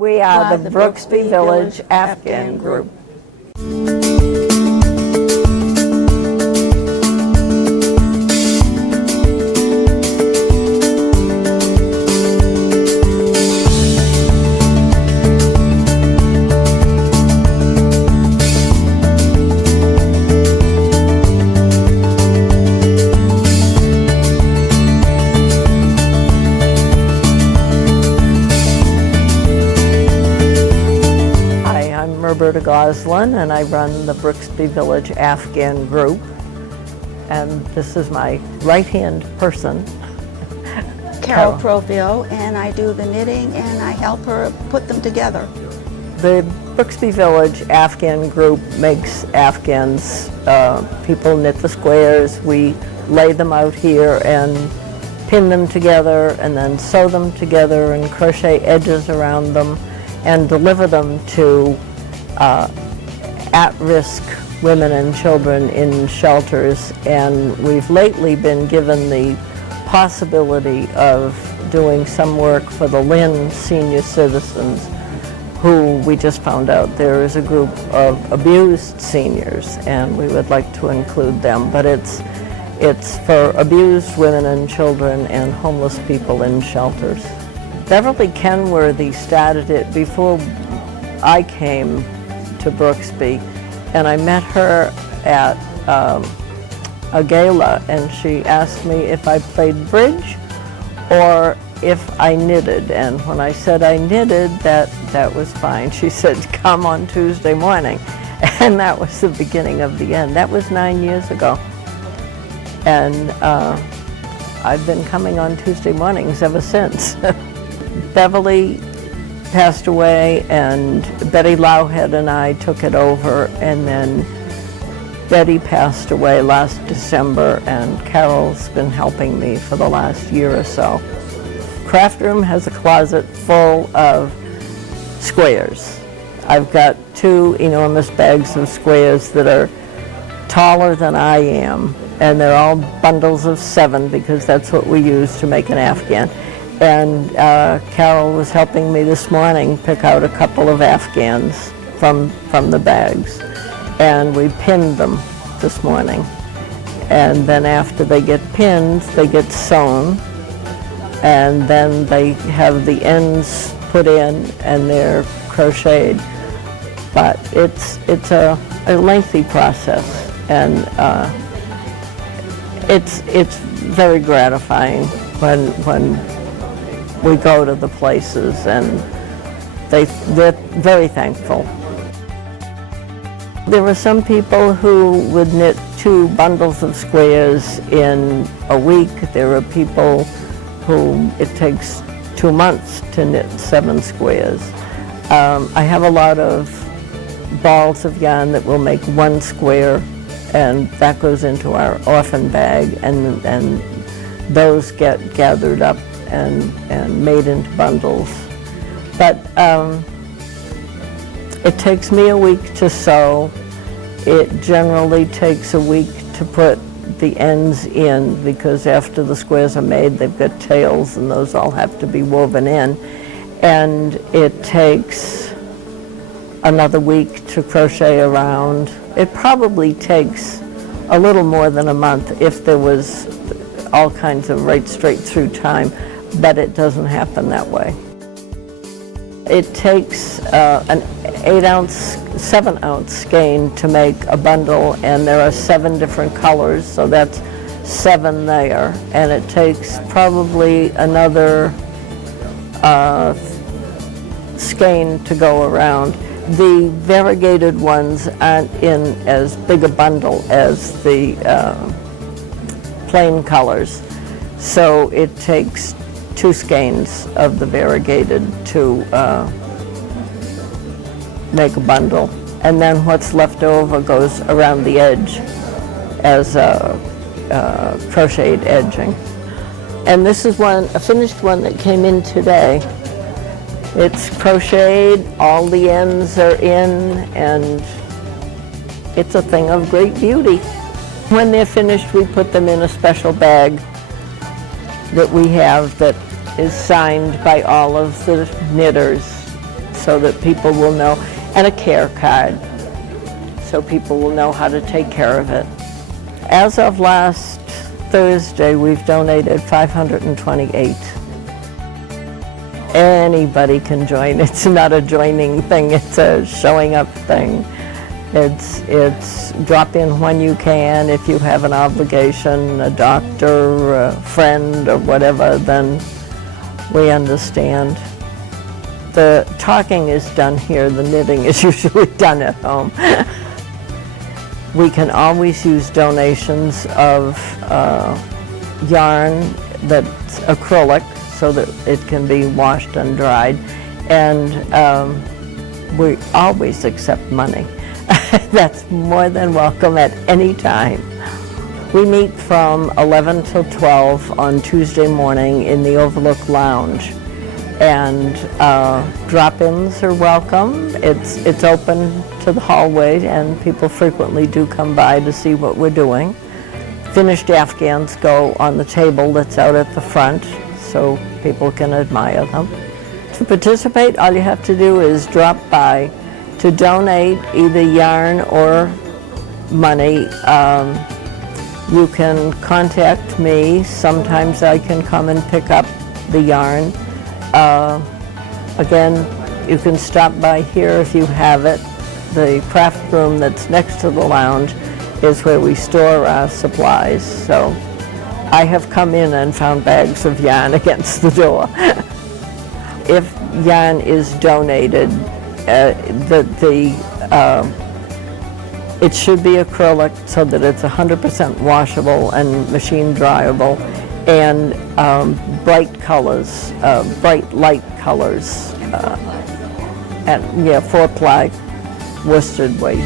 We are the Brooksby Village Afghan Group. Roberta Goslin, and I run the Brooksby Village Afghan Group, and this is my right-hand person, Carol Profio, and I do the knitting and I help her put them together. The Brooksby Village Afghan Group makes Afghans. People knit the squares, we lay them out here and pin them together and then sew them together and crochet edges around them and deliver them to at-risk women and children in shelters, and we've lately been given the possibility of doing some work for the Lynn senior citizens, who we just found out there is a group of abused seniors, and we would like to include them, but it's for abused women and children and homeless people in shelters. Beverly Kenworthy started it before I came to Brooksby, and I met her at a gala, and she asked me if I played bridge or if I knitted, and when I said I knitted, that was fine. She said, come on Tuesday morning, and that was the beginning of the end. That was 9 years ago, and I've been coming on Tuesday mornings ever since. Beverly passed away, and Betty Lowhead and I took it over, and then Betty passed away last December, and Carol's been helping me for the last year or so. Craft Room has a closet full of squares. I've got 2 enormous bags of squares that are taller than I am, and they're all bundles of 7 because that's what we use to make an Afghan. And Carol was helping me this morning pick out a couple of Afghans from the bags. And we pinned them this morning. And then after they get pinned, they get sewn. And then they have the ends put in and they're crocheted. But it's a lengthy process. And it's very gratifying when we go to the places, and they're very thankful. There are some people who would knit 2 bundles of squares in a week. There are people who it takes 2 months to knit 7 squares. I have a lot of balls of yarn that will make 1 square, and that goes into our orphan bag, and those get gathered up and made into bundles. But it takes me a week to sew. It generally takes a week to put the ends in, because after the squares are made, they've got tails, and those all have to be woven in. And it takes another week to crochet around. It probably takes a little more than a month if there was all kinds of right straight through time, but it doesn't happen that way. It takes an 8-ounce, 7-ounce skein to make a bundle, and there are 7 different colors, so that's 7 there, and it takes probably another skein to go around. The variegated ones aren't in as big a bundle as the plain colors, so it takes 2 skeins of the variegated to make a bundle, and then what's left over goes around the edge as crocheted edging. And this is a finished one that came in today. It's crocheted, all the ends are in, and it's a thing of great beauty. When they're finished, we put them in a special bag that we have that is signed by all of the knitters. so that people will know, and a care card, so people will know how to take care of it. As of last Thursday, we've donated 528. Anybody can join. It's not a joining thing, it's a showing up thing. It's drop in when you can. If you have an obligation, a doctor, a friend, or whatever, then we understand. The talking is done here, the knitting is usually done at home. We can always use donations of yarn that's acrylic so that it can be washed and dried, and we always accept money. That's more than welcome at any time. We meet from 11 till 12 on Tuesday morning in the Overlook Lounge, and drop-ins are welcome. It's open to the hallway, and people frequently do come by to see what we're doing. Finished Afghans go on the table that's out at the front, so people can admire them. To participate, all you have to do is drop by. To donate either yarn or money, you can contact me. Sometimes I can come and pick up the yarn. Again, you can stop by here if you have it. The craft room that's next to the lounge is where we store our supplies. So I have come in and found bags of yarn against the door. If yarn is donated, it should be acrylic so that it's 100% washable and machine dryable, and bright colors, bright light colors, and 4-ply worsted weight.